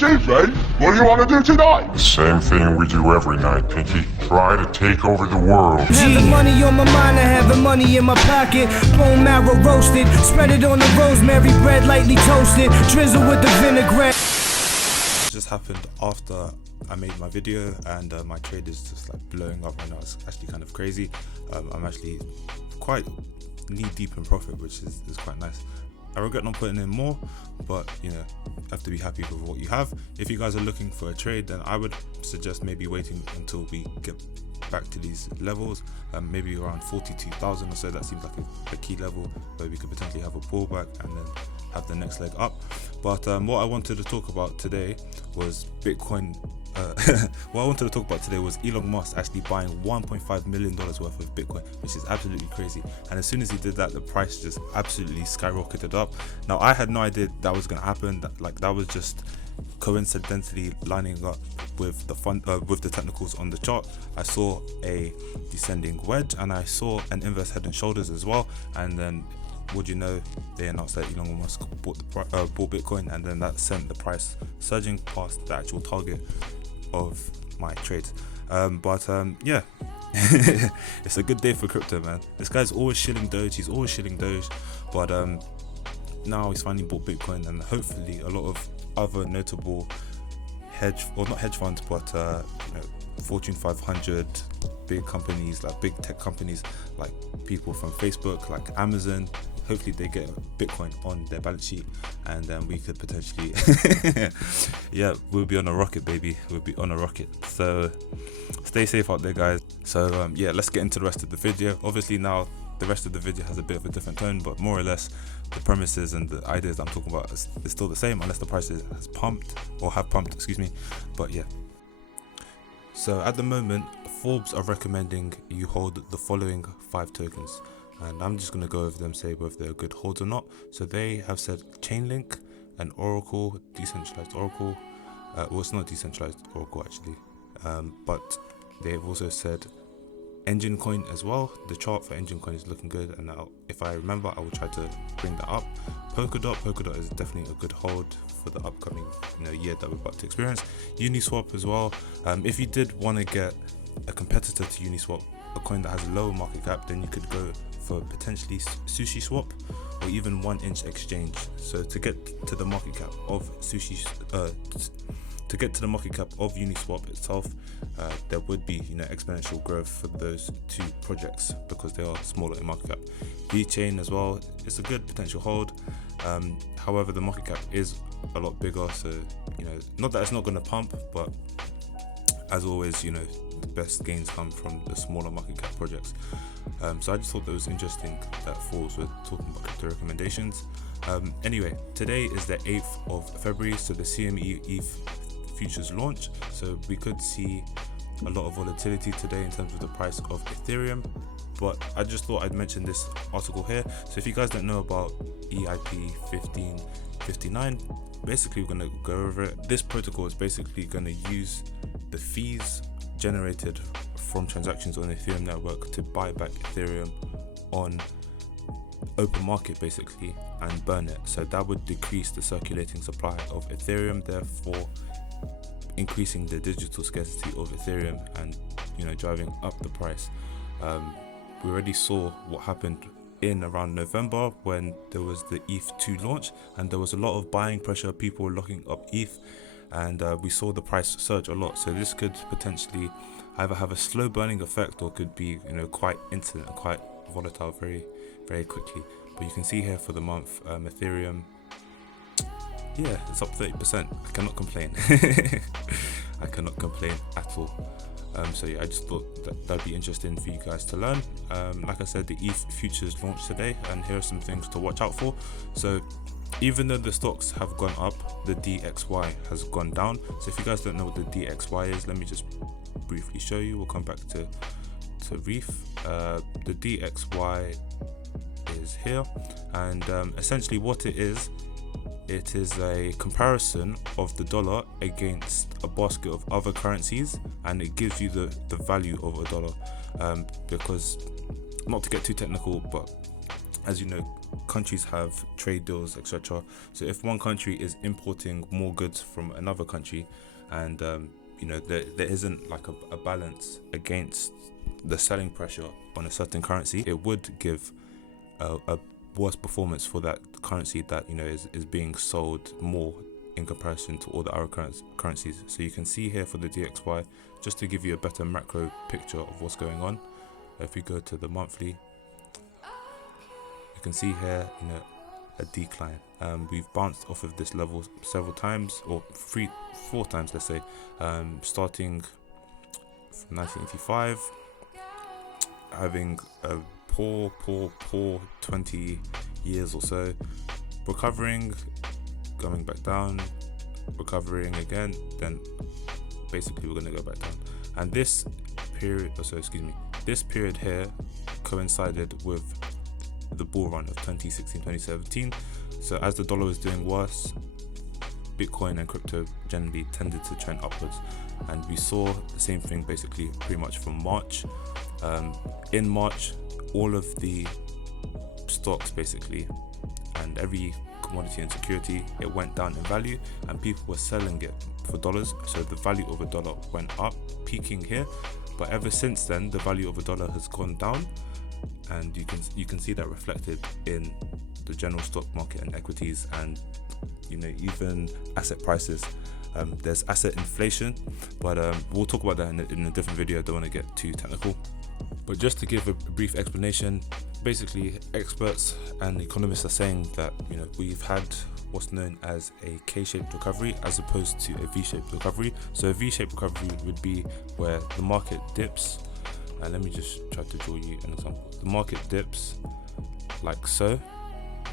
Defi, what do you want to do tonight? The same thing we do every night, Pinky. Try to take over the world. Having money on my mind, I having money in my pocket. Bone marrow roasted, spread it on the rosemary bread, lightly toasted, drizzle with the vinaigrette. It just happened after I made my video, and my trade is just like blowing up right now. It's actually kind of crazy. I'm actually quite knee deep in profit, which is quite nice. I regret not putting in more, but you know, you have to be happy with what you have. If you guys are looking for a trade, then I would suggest maybe waiting until we get back to these levels, maybe around 42,000 or so. That seems like a key level where we could potentially have a pullback and then have the next leg up. But what I wanted to talk about today was Bitcoin. What I wanted to talk about today was Elon Musk actually buying $1.5 million worth of Bitcoin, which is absolutely crazy. And as soon as he did that, the price just absolutely skyrocketed up. Now, I had no idea that was going to happen. That was just coincidentally lining up with the technicals on the chart. I saw a descending wedge, and I saw an inverse head and shoulders as well. And then, would you know, they announced that Elon Musk bought Bitcoin, and then that sent the price surging past the actual target of my trades. Yeah, it's a good day for crypto, man. This guy's always shilling Doge. He's always shilling Doge, but now he's finally bought Bitcoin, and hopefully a lot of other notable not hedge funds, but Fortune 500 big companies, like big tech companies, like people from Facebook, like Amazon. Hopefully they get Bitcoin on their balance sheet, and then we could potentially yeah, we'll be on a rocket, baby. We'll be on a rocket. So stay safe out there, guys. So yeah, let's get into the rest of the video. Obviously now the rest of the video has a bit of a different tone, but more or less the premises and the ideas I'm talking about is still the same, unless the price has pumped or have pumped, excuse me. But yeah, so at the moment Forbes are recommending you hold the following 5 tokens, and I'm just going to go over them, say whether they're good holds or not. So they have said Chainlink and Oracle, decentralized Oracle. Well, it's not decentralized Oracle actually, but they've also said Engine Coin as well. The chart for Engine Coin is looking good, and if I remember, I will try to bring that up. Polkadot is definitely a good hold for the upcoming year that we're about to experience. Uniswap as well. If you did want to get a competitor to Uniswap, a coin that has a lower market cap, then you could go for potentially Sushi Swap or even 1inch exchange. So to get to the market cap of Uniswap itself, there would be exponential growth for those 2 projects because they are smaller in market cap. vechain as well, it's a good potential hold. However, the market cap is a lot bigger, so not that it's not going to pump, but as always, the best gains come from the smaller market cap projects. So I just thought that was interesting that Forbes were talking about crypto recommendations. Anyway, today is the 8th of February, so the CME ETH futures launch. So we could see a lot of volatility today in terms of the price of Ethereum, but I just thought I'd mention this article here. So if you guys don't know about EIP 1559, basically we're going to go over it. This protocol is basically going to use the fees generated from transactions on the Ethereum network to buy back Ethereum on open market basically and burn it. So that would decrease the circulating supply of Ethereum, therefore increasing the digital scarcity of Ethereum and driving up the price. We already saw what happened in around November when there was the ETH2 launch, and there was a lot of buying pressure. People were locking up ETH, and we saw the price surge a lot. So this could potentially either have a slow burning effect or could be quite instant and quite volatile very, very quickly. But you can see here for the month, Ethereum, yeah, it's up 30%. I cannot complain. I cannot complain at all. So yeah, I just thought that'd be interesting for you guys to learn. Like I said, the ETH futures launched today, and here are some things to watch out for. So even though the stocks have gone up, the DXY has gone down. So if you guys don't know what the DXY is, let me just briefly show you. We'll come back to Reef. The DXY is here, and essentially what it is a comparison of the dollar against a basket of other currencies, and it gives you the value of a dollar. Because, not to get too technical, but as you know, countries have trade deals, etc. So if one country is importing more goods from another country, and there isn't like a balance against the selling pressure on a certain currency, it would give a worse performance for that currency that is being sold more in comparison to all the other currencies. So you can see here for the DXY, just to give you a better macro picture of what's going on. If we go to the monthly, you can see here a decline. We've bounced off of this level several times, or 4 times, let's say, starting from 1985, having a poor 20 years or so, recovering, coming back down, recovering again, then basically we're going to go back down. And this period here coincided with the bull run of 2016-2017. So as the dollar was doing worse, Bitcoin and crypto generally tended to trend upwards, and we saw the same thing basically pretty much from March. In March, all of the stocks basically, and every commodity and security, it went down in value, and people were selling it for dollars. So the value of a dollar went up, peaking here, but ever since then the value of a dollar has gone down, and you can see that reflected in the general stock market and equities, and even asset prices. There's asset inflation, but we'll talk about that in a different video. I don't want to get too technical, but just to give a brief explanation, basically experts and economists are saying that we've had what's known as a K-shaped recovery as opposed to a V-shaped recovery. So a V-shaped recovery would be where the market dips, and let me just try to draw you an example. The market dips like so,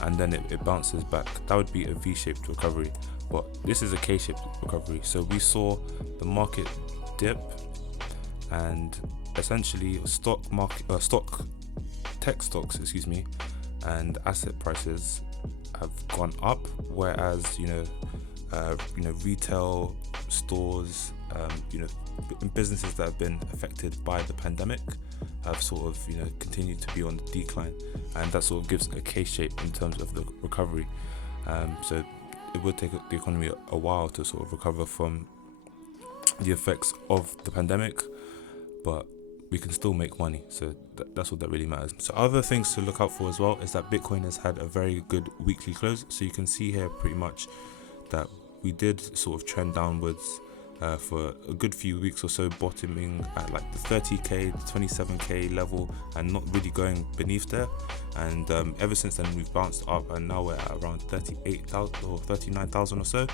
and then it bounces back. That would be a V-shaped recovery, but this is a K-shaped recovery. So we saw the market dip, and essentially tech stocks, and asset prices have gone up, whereas retail stores, businesses that have been affected by the pandemic have sort of continued to be on the decline, and that sort of gives a K-shape in terms of the recovery. So it would take the economy a while to sort of recover from the effects of the pandemic, but we can still make money. So that's what that really matters. So other things to look out for as well is that Bitcoin has had a very good weekly close. So you can see here pretty much that we did sort of trend downwards for a good few weeks or so, bottoming at like the 30k, the 27k level, and not really going beneath there. And ever since then we've bounced up, and now we're at around 38,000 or 39,000 or so.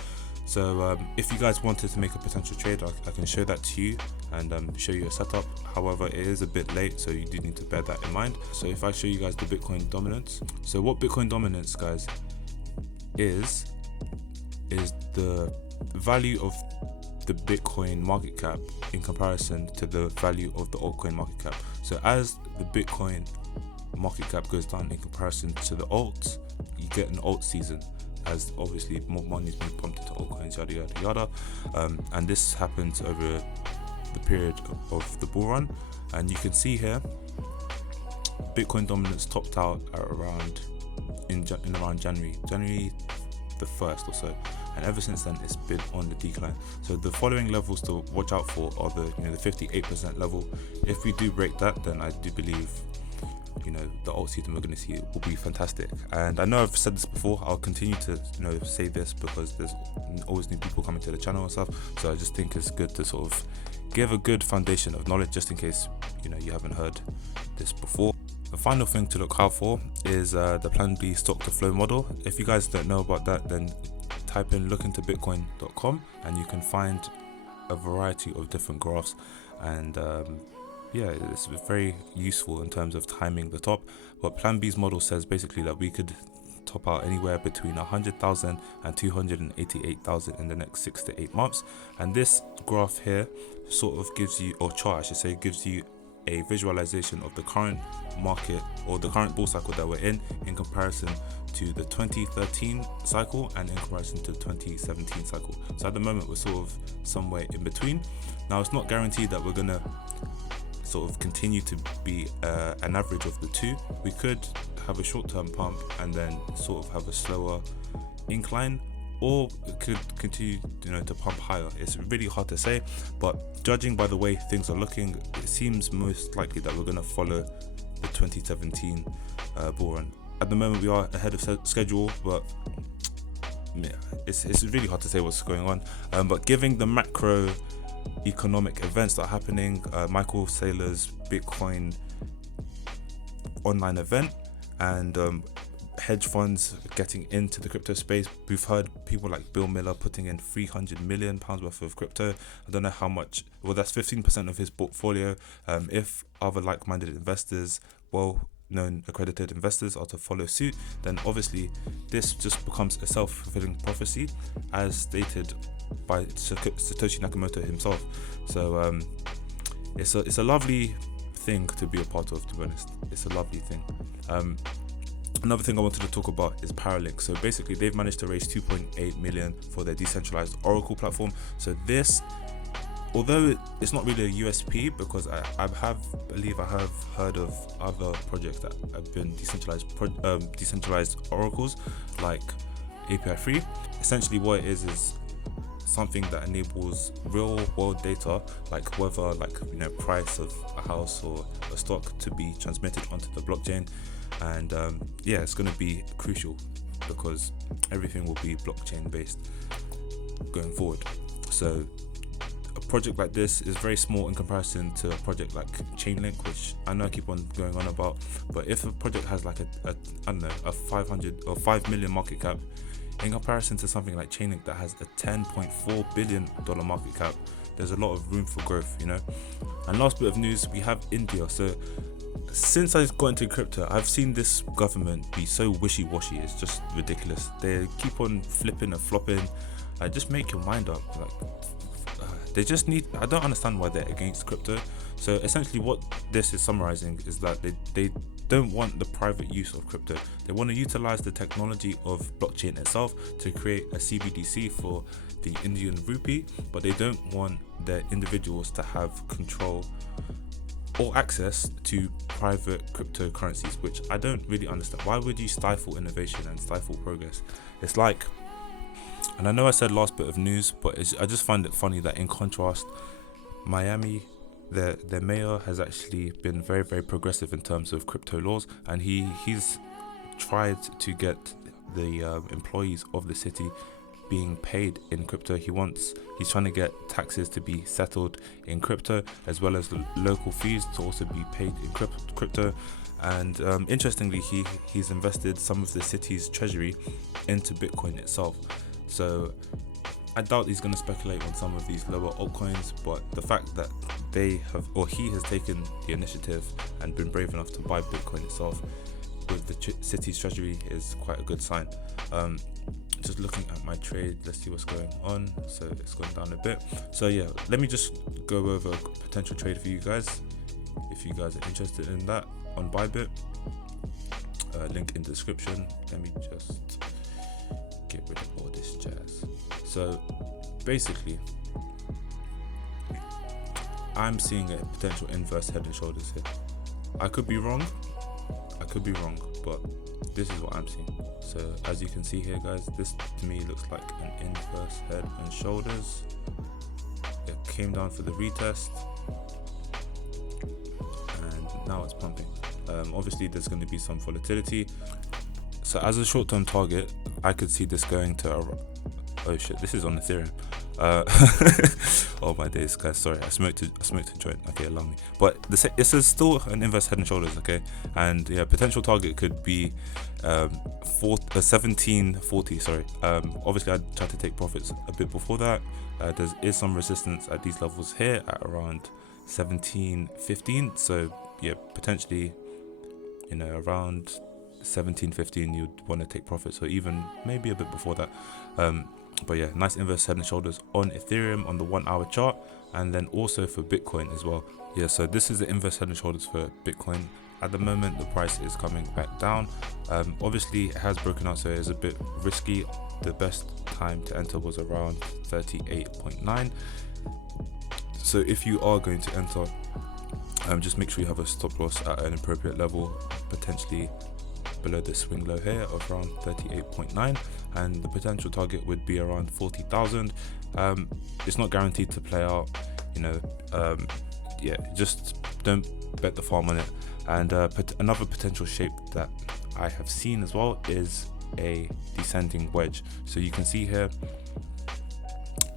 So if you guys wanted to make a potential trade, I can show that to you and show you a setup. However, it is a bit late, so you do need to bear that in mind. So if I show you guys the Bitcoin dominance, so what Bitcoin dominance, guys, is the value of the Bitcoin market cap in comparison to the value of the altcoin market cap. So as the Bitcoin market cap goes down in comparison to the alts, you get an alt season, as obviously more money is being pumped into altcoins, yada yada yada. And this happens over the period of the bull run, and you can see here Bitcoin dominance topped out at around in around January the 1st or so, and ever since then it's been on the decline. So the following levels to watch out for are the the 58% level. If we do break that, then I do believe the alt season we're going to see will be fantastic. And I know I've said this before, I'll continue to say this because there's always new people coming to the channel and stuff, so I just think it's good to sort of give a good foundation of knowledge just in case you haven't heard this before. The final thing to look out for is the Plan B stock to flow model. If you guys don't know about that, then type in lookintobitcoin.com and you can find a variety of different graphs, and yeah, it's very useful in terms of timing the top. But Plan B's model says basically that we could top out anywhere between 100,000 and 288,000 in the next 6 to 8 months. And this graph here sort of gives you, or chart I should say, gives you a visualization of the current market or the current bull cycle that we're in comparison to the 2013 cycle and in comparison to the 2017 cycle. So at the moment we're sort of somewhere in between. Now it's not guaranteed that we're gonna sort of continue to be an average of the two. We could have a short-term pump and then sort of have a slower incline, or it could continue, to pump higher. It's really hard to say, but judging by the way things are looking, it seems most likely that we're going to follow the 2017 bull run. At the moment, we are ahead of schedule, but yeah, it's really hard to say what's going on. But given the macro economic events that are happening, Michael Saylor's Bitcoin online event, and hedge funds getting into the crypto space. We've heard people like Bill Miller putting in £300 million worth of crypto. I don't know how much. Well, that's 15% of his portfolio. If other like-minded investors, well-known accredited investors, are to follow suit, then obviously this just becomes a self-fulfilling prophecy, as stated by Satoshi Nakamoto himself. So it's a lovely thing to be a part of, to be honest. It's a lovely thing. Another thing I wanted to talk about is Paralink. So basically they've managed to raise 2.8 million for their decentralized Oracle platform. So this, although it's not really a USP, because I believe I have heard of other projects that have been decentralized oracles like API3. Essentially what it is something that enables real world data, like whether price of a house or a stock, to be transmitted onto the blockchain. And it's going to be crucial because everything will be blockchain based going forward. So a project like this is very small in comparison to a project like Chainlink, which I know I keep on going on about. But if a project has like a 500 or 5 million market cap, in comparison to something like Chainlink that has a $10.4 billion market cap, there's a lot of room for growth, And last bit of news, we have India. So since I got into crypto, I've seen this government be so wishy-washy. It's just ridiculous. They keep on flipping and flopping. Just make your mind up. They just need. I don't understand why they're against crypto. So essentially, what this is summarizing is that they don't want the private use of crypto. They want to utilize the technology of blockchain itself to create a CBDC for the Indian rupee, but they don't want their individuals to have control or access to private cryptocurrencies, which I don't really understand. Why would you stifle innovation and stifle progress? It's like, and I know I said last bit of news, but I just find it funny that in contrast, Miami, their mayor has actually been very, very progressive in terms of crypto laws, and he's tried to get the employees of the city being paid in crypto. He's trying to get taxes to be settled in crypto, as well as the local fees to also be paid in crypto. And interestingly, he's invested some of the city's treasury into Bitcoin itself. So I doubt he's going to speculate on some of these lower altcoins, but the fact that he has taken the initiative and been brave enough to buy Bitcoin itself with the city's treasury is quite a good sign. Just looking at my trade, let's see what's going on. So it's gone down a bit. So yeah, let me just go over a potential trade for you guys if you guys are interested in that on Bybit. Link in the description. Let me just get rid of all this jazz. So basically, I'm seeing a potential inverse head and shoulders here. I could be wrong, but this is what I'm seeing. So as you can see here, guys, this to me looks like an inverse head and shoulders. It came down for the retest, and now it's pumping. Obviously there's going to be some volatility. So as a short-term target, I could see this going to oh shit, this is on Ethereum. Oh my days, guys, sorry, I smoked a joint. Okay, allow me. But this is still an inverse head and shoulders, okay? And yeah, potential target could be 1740. Sorry. Obviously I tried to take profits a bit before that. There is some resistance at these levels here at around 1715. So yeah, potentially, around 1715 you'd want to take profits, or even maybe a bit before that. But yeah, nice inverse head and shoulders on Ethereum on the 1 hour chart, and then also for Bitcoin as well. Yeah, so this is the inverse head and shoulders for Bitcoin. At the moment the price is coming back down. Obviously it has broken out, so it's a bit risky. The best time to enter was around 38.9. So if you are going to enter, Just make sure you have a stop loss at an appropriate level, potentially below the swing low here of around 38.9, and the potential target would be around 40,000. It's not guaranteed to play out, yeah, just don't bet the farm on it. And another potential shape that I have seen as well is a descending wedge. So you can see here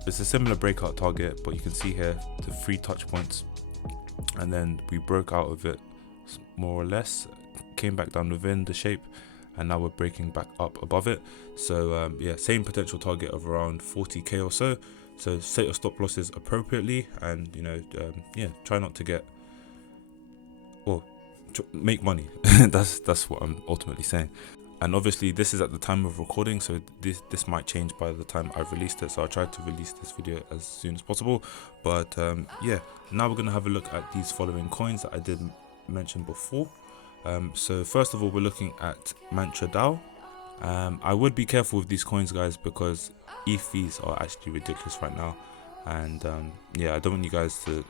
it's a similar breakout target, but you can see here the 3 touch points, and then we broke out of it more or less, came back down within the shape, and now we're breaking back up above it. So yeah, same potential target of around 40k or so. So set your stop losses appropriately, and yeah, try not to get, well, make money. that's what I'm ultimately saying. And obviously this is at the time of recording, so this might change by the time I've released it, so I'll try to release this video as soon as possible. But yeah, now we're going to have a look at these following coins that I did mention before. So first of all, we're looking at Mantra DAO. I would be careful with these coins, guys, because ETH fees are actually ridiculous right now. And yeah, I don't want you guys to,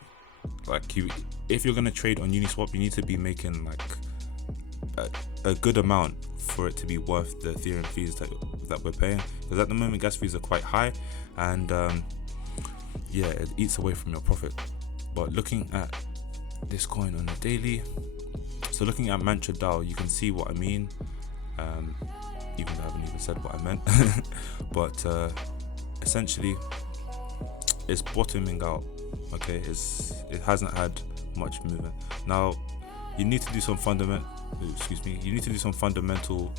if you're going to trade on Uniswap, you need to be making like a good amount for it to be worth the Ethereum fees that we're paying, because at the moment gas fees are quite high, and yeah, it eats away from your profit. But looking at this coin on the daily, so looking at Mantra DAO, you can see what I mean, even though I haven't even said what I meant. But essentially it's bottoming out. Okay, it hasn't had much movement. Now you need to do some fundamental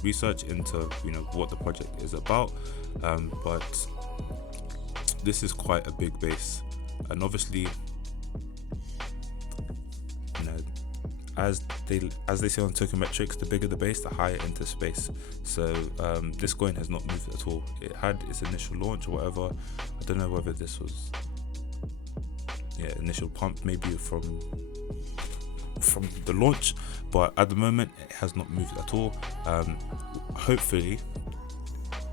research into what the project is about, but this is quite a big base, and obviously as they say on Tokenmetrics, the bigger the base, the higher into space. So this coin has not moved at all. It had its initial launch or whatever. I don't know whether this was initial pump maybe from the launch, but at the moment it has not moved at all. Hopefully,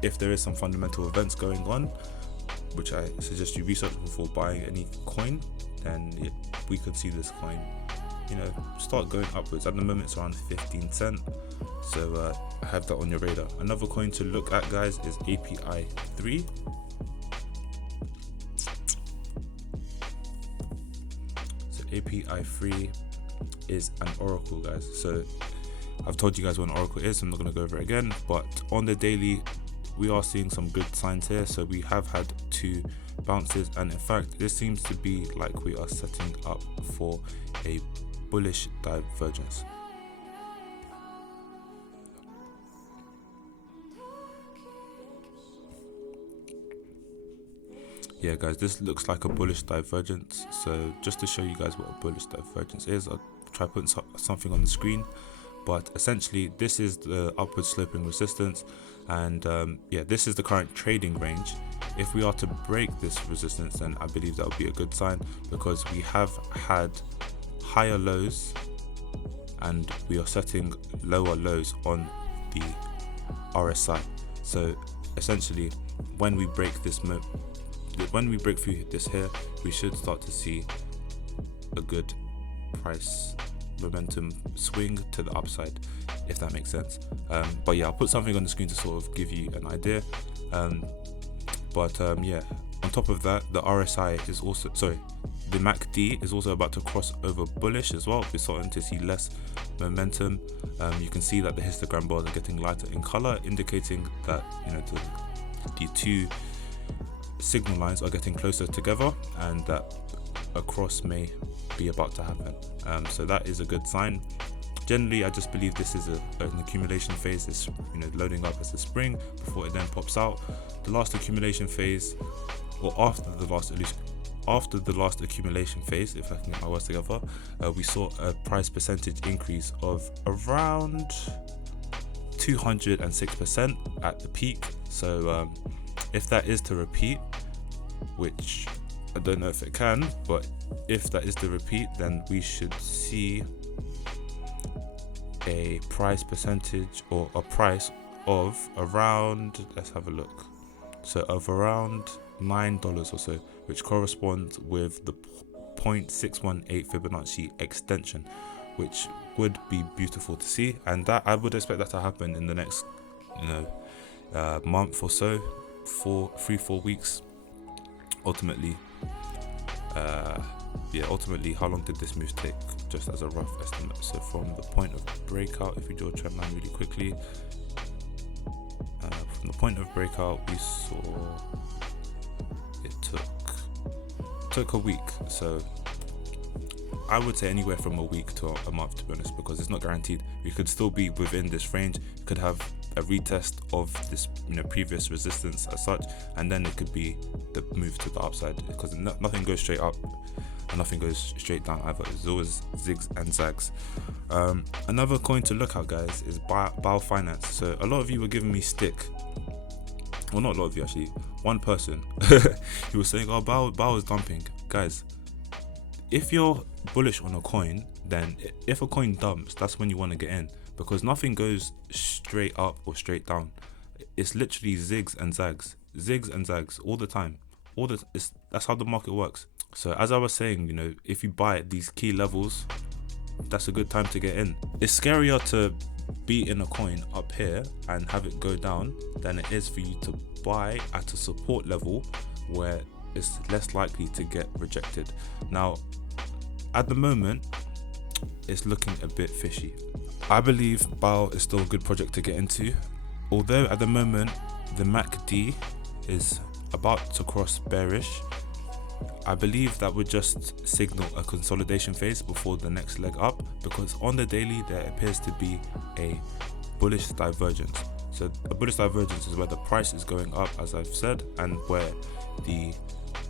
if there is some fundamental events going on, which I suggest you research before buying any coin, then we could see this coin start going upwards. At the moment it's around 15 cents, so have that on your radar. Another coin to look at, guys, is API3. So API3 is an oracle, guys. So I've told you guys what an oracle is, so I'm not going to go over it again, but on the daily we are seeing some good signs here. So we have had 2 bounces, and in fact this seems to be like we are setting up for a bullish divergence. Yeah, guys, this looks like a bullish divergence. So just to show you guys what a bullish divergence is, I'll try putting something on the screen. But essentially this is the upward sloping resistance, and yeah, this is the current trading range. If we are to break this resistance, then I believe that would be a good sign, because we have had higher lows and we are setting lower lows on the RSI. So essentially when we break through this here, we should start to see a good price momentum swing to the upside, if that makes sense. But yeah, I'll put something on the screen to sort of give you an idea. Yeah, on top of that, the RSI is also, the MACD is also about to cross over bullish as well. We're starting to see less momentum. You can see that the histogram bars are getting lighter in color, indicating that the 2 signal lines are getting closer together, and that a cross may be about to happen. So that is a good sign. Generally, I just believe this is an accumulation phase. It's loading up as a spring before it then pops out. The last accumulation phase, or after the last accumulation phase, if I can get my words together, we saw a price percentage increase of around 206% at the peak. So if that is to repeat, which I don't know if it can, but if that is to repeat, then we should see a price percentage, or a price of around, let's have a look, so of around $9 or so, which corresponds with the 0.618 Fibonacci extension, which would be beautiful to see, and that I would expect that to happen in the next month or so, 3-4 weeks. Ultimately, how long did this move take, just as a rough estimate? So from the point of breakout, if we draw a trend line really quickly, from the point of breakout we saw it took a week. So I would say anywhere from a week to a month, to be honest, because it's not guaranteed. We could still be within this range, could have a retest of this previous resistance as such, and then it could be the move to the upside, because nothing goes straight up and nothing goes straight down either. It's always zigs and zags. Another coin to look at, guys, is Bao Finance. So a lot of you were giving me stick, well, not a lot of you actually, one person he was saying, oh, Bao is dumping. Guys, if you're bullish on a coin, then if a coin dumps, that's when you want to get in, because nothing goes straight up or straight down. It's literally zigs and zags all the time. That's how the market works. So as I was saying, if you buy at these key levels, that's a good time to get in. It's scarier to be in a coin up here and have it go down than it is for you to buy at a support level where it's less likely to get rejected. Now, at the moment, it's looking a bit fishy. I believe Bao is still a good project to get into, although at the moment the MACD is about to cross bearish. I believe that would just signal a consolidation phase before the next leg up, because on the daily there appears to be a bullish divergence. So a bullish divergence is where the price is going up, as I've said, and where the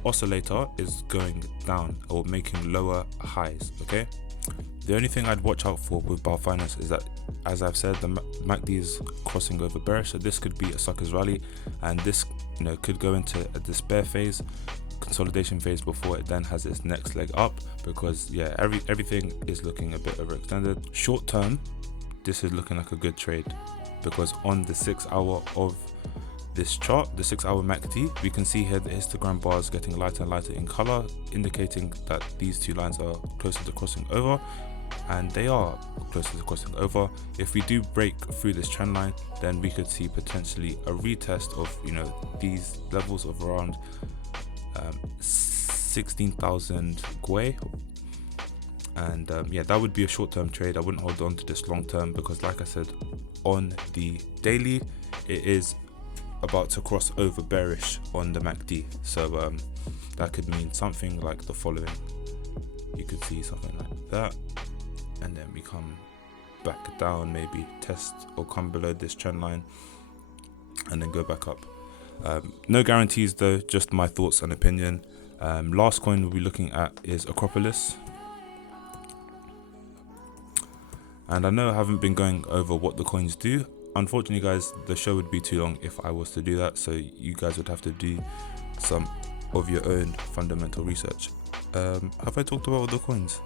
oscillator is going down or making lower highs. Okay, the only thing I'd watch out for with Bao Finance is that, as I've said, the MACD is crossing over bearish, so this could be a sucker's rally, and this could go into a despair phase, consolidation phase, before it then has its next leg up, because everything is looking a bit overextended. Short term, this is looking like a good trade, because on the 6 hour of this chart, the 6 hour MACD, we can see here the histogram bars getting lighter and lighter in color, indicating that these two lines are closer to crossing over, and they are closer to crossing over. If we do break through this trend line, then we could see potentially a retest of these levels of around 16,000 Gwei, and that would be a short-term trade. I wouldn't hold on to this long-term, because like I said, on the daily it is about to cross over bearish on the MACD, so that could mean something like the following. You could see something like that, and then we come back down, maybe test or come below this trend line, and then go back up. No guarantees though, just my thoughts and opinion. Last coin we'll be looking at is Akropolis, and I know I haven't been going over what the coins do. Unfortunately, guys, the show would be too long if I was to do that, so you guys would have to do some of your own fundamental research. Have I talked about all the coins?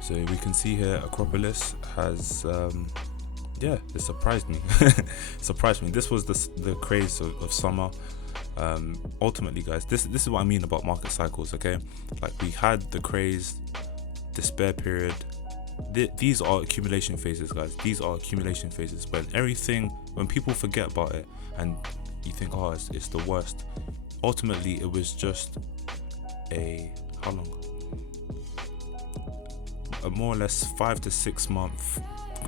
So we can see here Akropolis has it surprised me. Surprised me. This was the craze of summer. Ultimately, guys, this is what I mean about market cycles. Okay, like we had the craze, despair period. These are accumulation phases, guys. These are accumulation phases when people forget about it and you think, oh, it's the worst. Ultimately, it was just a more or less 5 to 6 month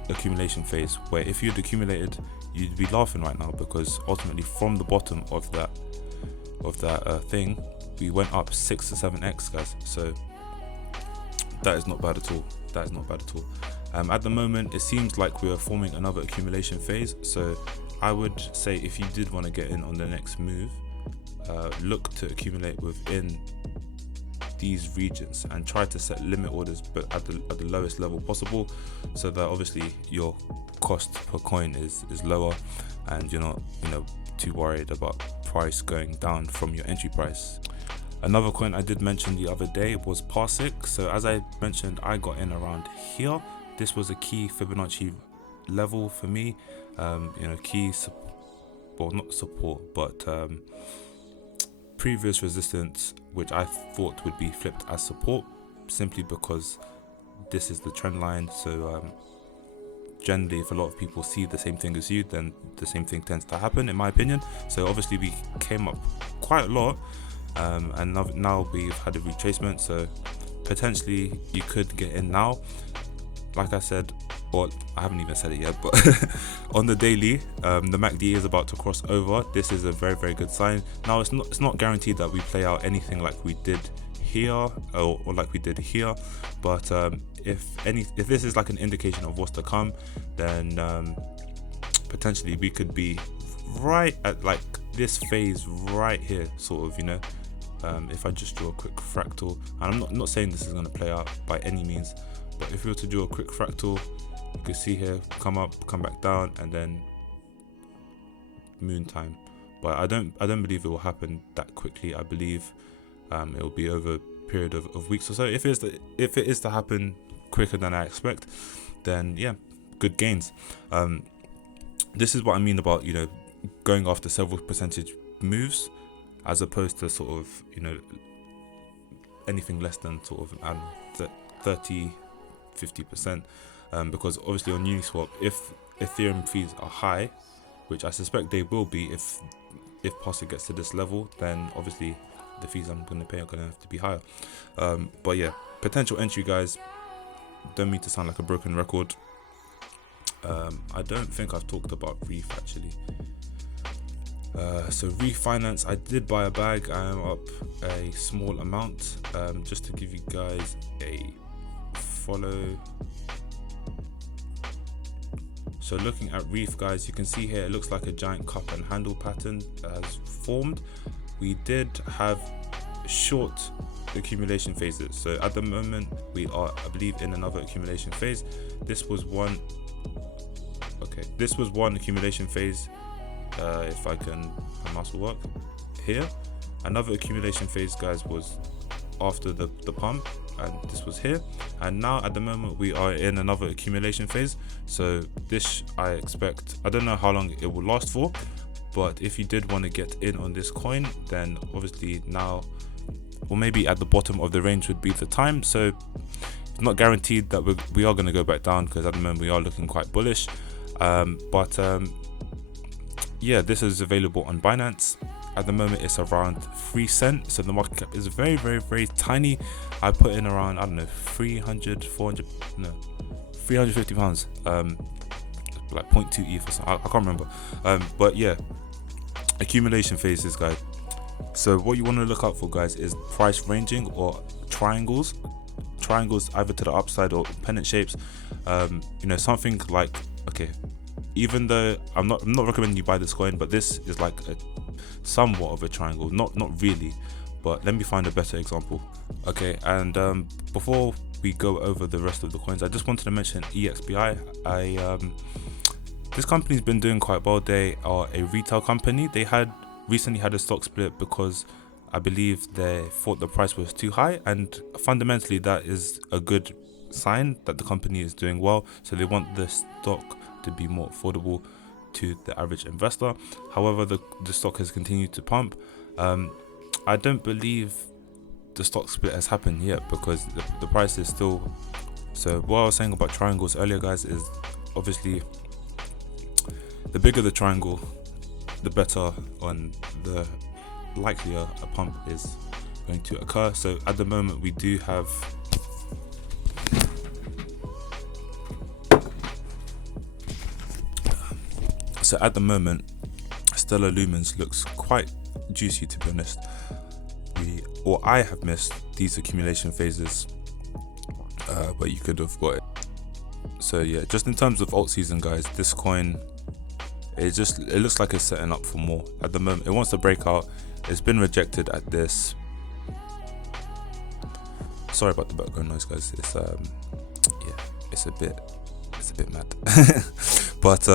accumulation phase, where if you'd accumulated, you'd be laughing right now, because ultimately from the bottom of that thing, we went up 6 to 7x, guys. So that is not bad at all. At the moment, it seems like we are forming another accumulation phase, so I would say if you did want to get in on the next move, look to accumulate within these regions and try to set limit orders, but at the lowest level possible, so that obviously your cost per coin is lower and you're not too worried about price going down from your entry price. Another coin I did mention the other day was Parsiq. So as I mentioned, I got in around here. This was a key Fibonacci level for me, well, not support, but previous resistance, which I thought would be flipped as support, simply because this is the trend line. So generally, if a lot of people see the same thing as you, then the same thing tends to happen, in my opinion. So obviously we came up quite a lot, and now we've had a retracement, so potentially you could get in now. Like I said, or I haven't even said it yet, but on the daily, the MACD is about to cross over. This is a very, very good sign. Now it's not guaranteed that we play out anything like we did here or like we did here, but if this is like an indication of what's to come, then potentially we could be right at like this phase right here, sort of, you know. If I just draw a quick fractal, and I'm not saying this is going to play out by any means, but if we were to do a quick fractal, you can see here, come up, come back down, and then moon time. But I don't believe it will happen that quickly. I believe it will be over a period of weeks or so. If it is to happen quicker than I expect, then yeah, good gains. This is what I mean about, you know, going after several percentage moves, as opposed to sort of, you know, anything less than sort of 30-50%, because obviously on Uniswap, if Ethereum fees are high, which I suspect they will be if Parsiq gets to this level, then obviously the fees I'm going to pay are going to have to be higher. But yeah, potential entry, guys. Don't mean to sound like a broken record. I don't think I've talked about Reef actually. So Reef Finance, I did buy a bag. I am up a small amount, just to give you guys a follow. So looking at Reef, guys, you can see here it looks like a giant cup and handle pattern has formed. We did have short accumulation phases, so at the moment we are, I believe, in another accumulation phase. This was one accumulation phase. If I can, my mouse will work here. Another accumulation phase, guys, was after the pump, and this was here. And now at the moment we are in another accumulation phase. So this, I expect, I don't know how long it will last for, but if you did want to get in on this coin, then obviously now, or maybe at the bottom of the range would be the time. So it's not guaranteed that we are going to go back down, because at the moment we are looking quite bullish. Yeah, this is available on Binance. At the moment it's around 3 cents, so the market cap is very, very, very tiny. I put in around, I don't know, 350 pounds, like 0.2 ETH or something, I can't remember. But yeah, accumulation phases, guys. So what you want to look out for, guys, is price ranging or triangles either to the upside or pennant shapes. You know, something like, okay, even though I'm not recommending you buy this coin, but this is like a somewhat of a triangle, not really, but let me find a better example. Okay, and before we go over the rest of the coins, I just wanted to mention Expi. This company's been doing quite well. They are a retail company. They recently had a stock split because I believe they thought the price was too high, and fundamentally that is a good sign that the company is doing well. So they want the stock to be more affordable to the average investor. However, the stock has continued to pump. I don't believe the stock split has happened yet, because the price is still. So what I was saying about triangles earlier, guys, is obviously the bigger the triangle, the better, and the likelier a pump is going to occur. So at the moment we do have Stellar Lumens looks quite juicy, to be honest. I have missed these accumulation phases, but you could have got it. So yeah, just in terms of alt season, guys, this coin, it looks like it's setting up for more. At the moment it wants to break out. It's been rejected at this. Sorry about the background noise, guys. It's it's a bit mad. But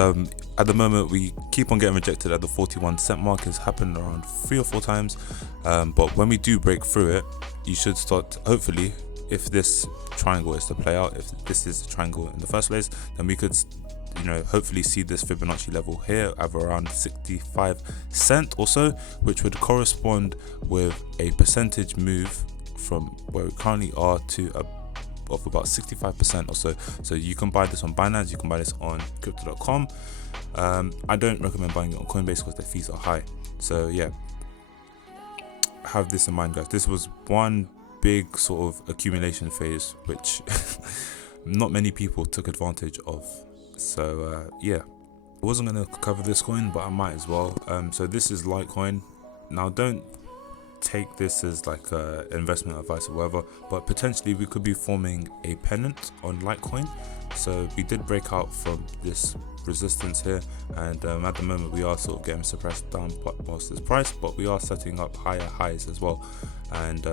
at the moment we keep on getting rejected at the 41 cent mark. It's happened around 3 or 4 times, but when we do break through it, you should start, hopefully, if this triangle is to play out, if this is a triangle in the first place, then we could you know, hopefully see this Fibonacci level here of around 65 cent or so, which would correspond with a percentage move from where we currently are to of about 65% or so. So you can buy this on Binance, you can buy this on crypto.com. I don't recommend buying it on Coinbase because their fees are high. So yeah, have this in mind, guys. This was one big sort of accumulation phase which not many people took advantage of. So yeah, I wasn't going to cover this coin, but I might as well. So this is Litecoin. Now don't take this as like investment advice or whatever, but potentially we could be forming a pennant on Litecoin. So we did break out from this resistance here, and at the moment we are sort of getting suppressed down past this price, but we are setting up higher highs as well. And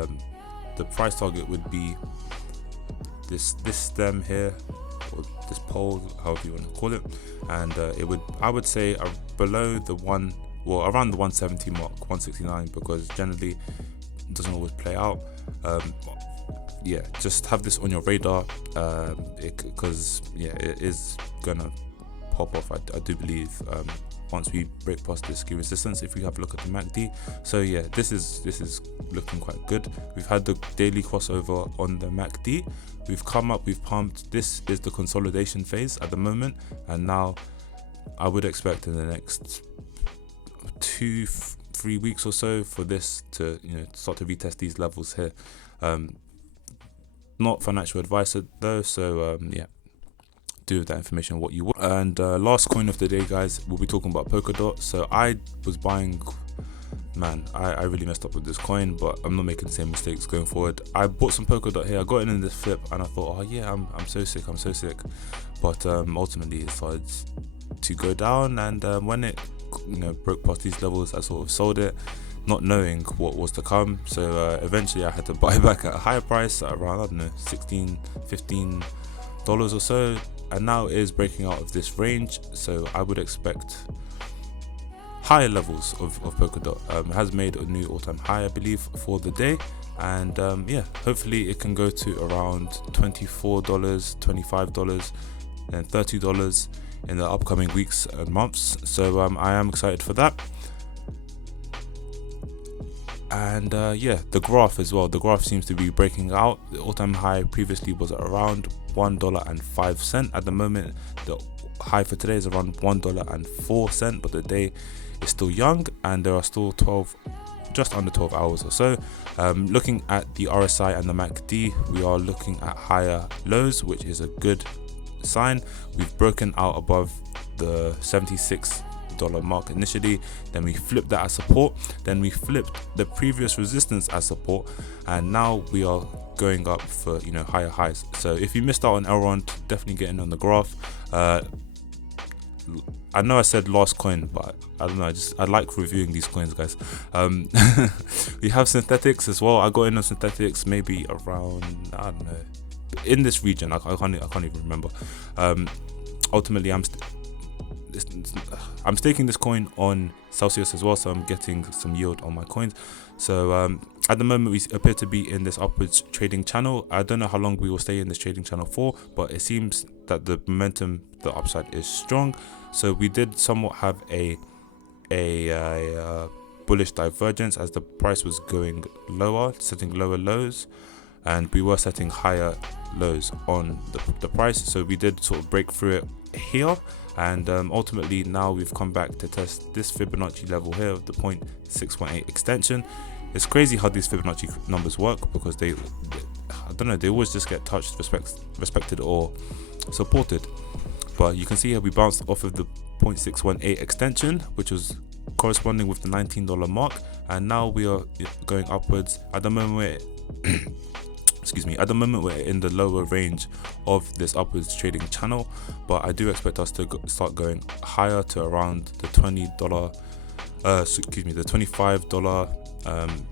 the price target would be this stem here, or this pole, however you want to call it, and it would, I would say, below the around the 170 mark, 169, because generally it doesn't always play out. Yeah, just have this on your radar, because yeah, it is gonna pop off, I do believe, once we break past this key resistance, if we have a look at the MACD. So yeah, this is looking quite good. We've had the daily crossover on the MACD, we've come up, we've pumped. This is the consolidation phase at the moment, and now I would expect in the next 2-3 weeks or so for this to, you know, start to retest these levels here. Not financial advice though, so yeah, do with that information what you want. And last coin of the day, guys, we'll be talking about Polkadot. So I was buying, man, I really messed up with this coin, but I'm not making the same mistakes going forward. I bought some Polkadot here, I got in this flip, and I thought, oh yeah, I'm so sick, but ultimately it started to go down, and when it, you know, broke past these levels, I sort of sold it, not knowing what was to come. So eventually I had to buy back at a higher price, at around, I don't know, $16-15 or so, and now it is breaking out of this range. So I would expect higher levels of Polkadot. It has made a new all-time high, I believe, for the day, and yeah, hopefully it can go to around $24, $25 and $30 in the upcoming weeks and months. So I am excited for that. And yeah, the graph as well, the graph seems to be breaking out. The all-time high previously was around $1.05. At the moment the high for today is around $1.04, but the day is still young and there are still just under 12 hours or so. Looking at the RSI and the MACD, we are looking at higher lows, which is a good sign. We've broken out above the $76 mark initially, then we flipped that as support, then we flipped the previous resistance as support, and now we are going up for, you know, higher highs. So if you missed out on Elrond, definitely get in on the graph. I know I said last coin, but I don't know, I like reviewing these coins, guys. We have synthetics as well. I got in on synthetics maybe around, I don't know, in this region. I can't even remember. Ultimately I'm staking this coin on Celsius as well, so I'm getting some yield on my coins. So at the moment we appear to be in this upwards trading channel. I don't know how long we will stay in this trading channel for, but it seems that the momentum, the upside is strong. So we did somewhat have a bullish divergence as the price was going lower, setting lower lows, and we were setting higher lows on the price. So we did sort of break through it here, and ultimately now we've come back to test this Fibonacci level here of the 0.618 extension. It's crazy how these Fibonacci numbers work, because they I don't know, they always just get touched, respected or supported. But you can see here we bounced off of the 0.618 extension, which was corresponding with the $19 mark, and now we are going upwards. At the moment excuse me, at the moment we're in the lower range of this upwards trading channel, but I do expect us to start going higher to around the $20 the $25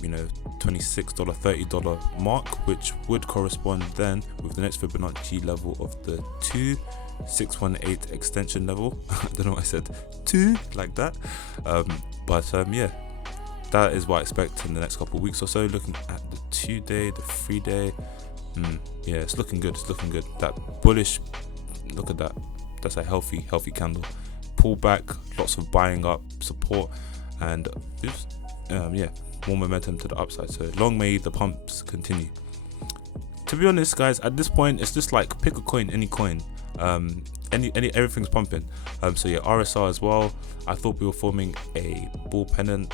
you know, $26, $30 mark, which would correspond then with the next Fibonacci level of the 2.618 extension level. I don't know why I said 2 like that, but yeah, that is what I expect in the next couple of weeks or so. Looking at the 2-day, the 3-day, yeah, it's looking good. That bullish, look at that, that's a healthy candle. Pull back, lots of buying up, support, and just yeah, more momentum to the upside. So long may the pumps continue. To be honest, guys, at this point it's just like pick a coin, any coin. Everything's pumping. So yeah, RSR as well. I thought we were forming a bull pennant.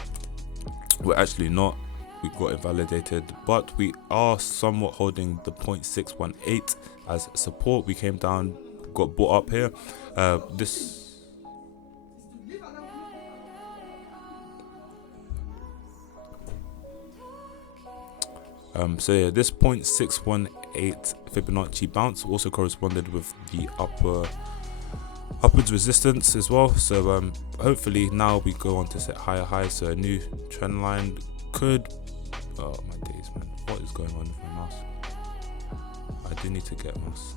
We're actually not. We got it validated, but we are somewhat holding the 0.618 as support. We came down, got bought up here. So yeah, this 0.618 Fibonacci bounce also corresponded with the upwards resistance as well. So hopefully now we go on to set higher highs. So a new trend line could, oh my days, man, what is going on with my mouse? I do need to get a mouse.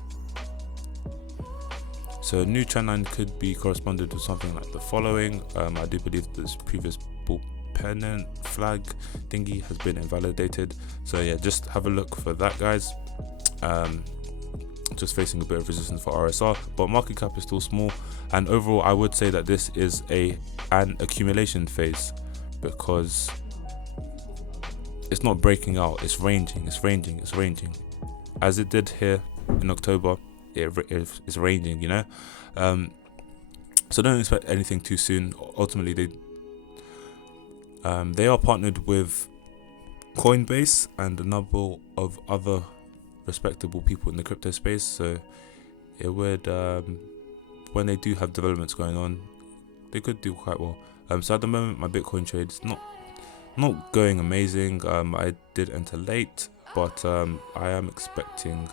So a new trend line could be corresponded with something like the following. I do believe this previous bull pennant flag thingy has been invalidated. So yeah, just have a look for that, guys. Just facing a bit of resistance for RSR, but market cap is still small, and overall I would say that this is an accumulation phase, because it's not breaking out, it's ranging as it did here in October. It's ranging, you know. So don't expect anything too soon. Ultimately they are partnered with Coinbase and a number of other respectable people in the crypto space, so it would when they do have developments going on, they could do quite well. So at the moment my Bitcoin trade is not going amazing. I did enter late, but I am expecting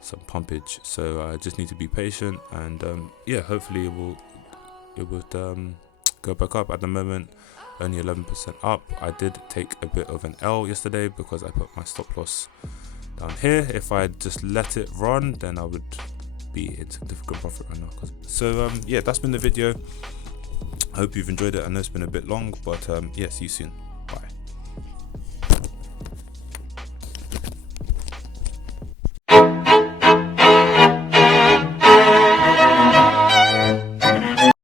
some pumpage, so I just need to be patient, and yeah, hopefully it would go back up. At the moment only 11% up. I did take a bit of an L yesterday because I put my stop loss down here. If I just let it run, then I would be in significant profit right now. So yeah, that's been the video. I hope you've enjoyed it. I know it's been a bit long, but yeah, see you soon.